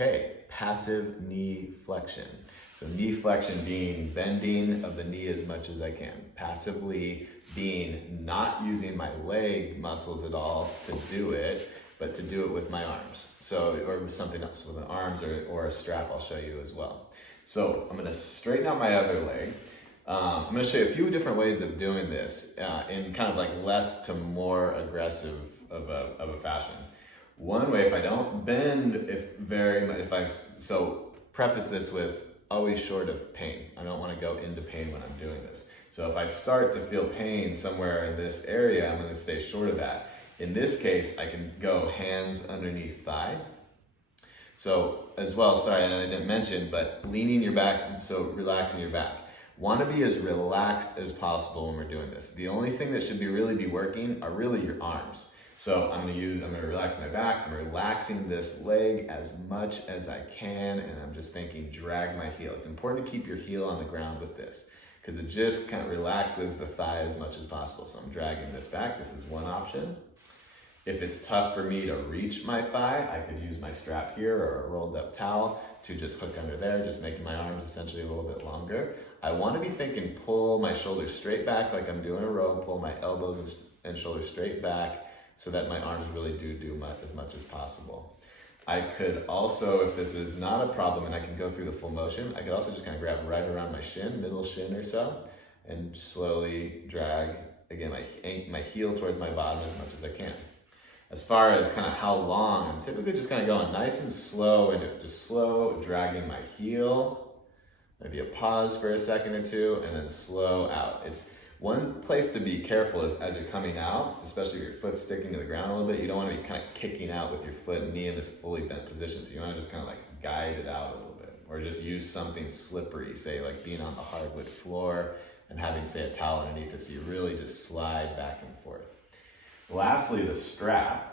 Okay, passive knee flexion. So knee flexion being bending of the knee as much as I can. Passively being not using my leg muscles at all to do it, but to do it with my arms. So, or with something else, with my arms or a strap I'll show you as well. So I'm gonna straighten out my other leg. I'm gonna show you a few different ways of doing this in kind of like less to more aggressive of a fashion. One way, if I don't bend, so preface this with always short of pain. I don't want to go into pain when I'm doing this. So if I start to feel pain somewhere in this area, I'm going to stay short of that. In this case, I can go hands underneath thigh. So as well, sorry, and I didn't mention, but leaning your back, so relaxing your back. Want to be as relaxed as possible when we're doing this. The only thing that should really be working are really your arms. So I'm gonna relax my back, I'm relaxing this leg as much as I can, and I'm just thinking drag my heel. It's important to keep your heel on the ground with this, because it just kind of relaxes the thigh as much as possible. So I'm dragging this back, this is one option. If it's tough for me to reach my thigh, I could use my strap here or a rolled up towel to just hook under there, just making my arms essentially a little bit longer. I want to be thinking pull my shoulders straight back like I'm doing a row, pull my elbows and shoulders straight back, so that my arms really do as much as possible. I could also, if this is not a problem and I can go through the full motion, I could also just kind of grab right around my shin, middle shin or so, and slowly drag, again, my heel towards my bottom as much as I can. As far as kind of how long, I'm typically just kind of going nice and slow, and just slow, dragging my heel, maybe a pause for a second or two, and then slow out. It's one place to be careful is as you're coming out, especially if your foot's sticking to the ground a little bit, you don't want to be kind of kicking out with your foot and knee in this fully bent position. So you want to just kind of like guide it out a little bit, or just use something slippery, say like being on the hardwood floor and having, say, a towel underneath it, so you really just slide back and forth. Lastly, the strap.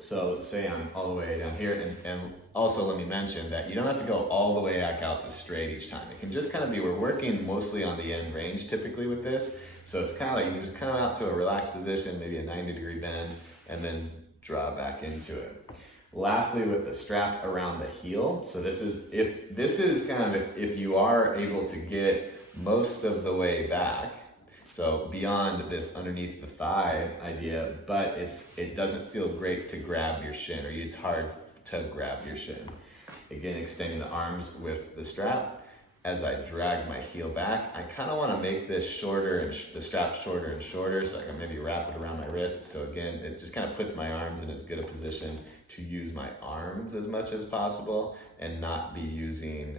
So say I'm all the way down here, and also let me mention that you don't have to go all the way back out to straight each time. It can just kind of be, we're working mostly on the end range typically with this. So it's kind of like you can just come out to a relaxed position, maybe a 90-degree bend, and then draw back into it. Lastly, with the strap around the heel. So this is if you are able to get most of the way back, so beyond this underneath the thigh idea, but it doesn't feel great to grab your shin, or it's hard to grab your shin. Again, extending the arms with the strap. As I drag my heel back, I kind of want to make this shorter, and the strap shorter and shorter, so I can maybe wrap it around my wrist. So again, it just kind of puts my arms in as good a position to use my arms as much as possible and not be using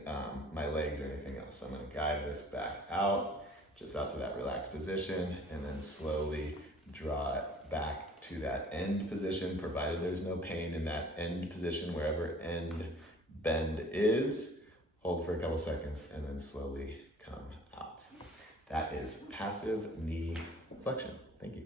my legs or anything else. So I'm going to guide this back out, just out to that relaxed position, and then slowly draw it back to that end position, provided there's no pain in that end position, wherever end bend is. Hold for a couple seconds and then slowly come out. That is passive knee flexion. Thank you.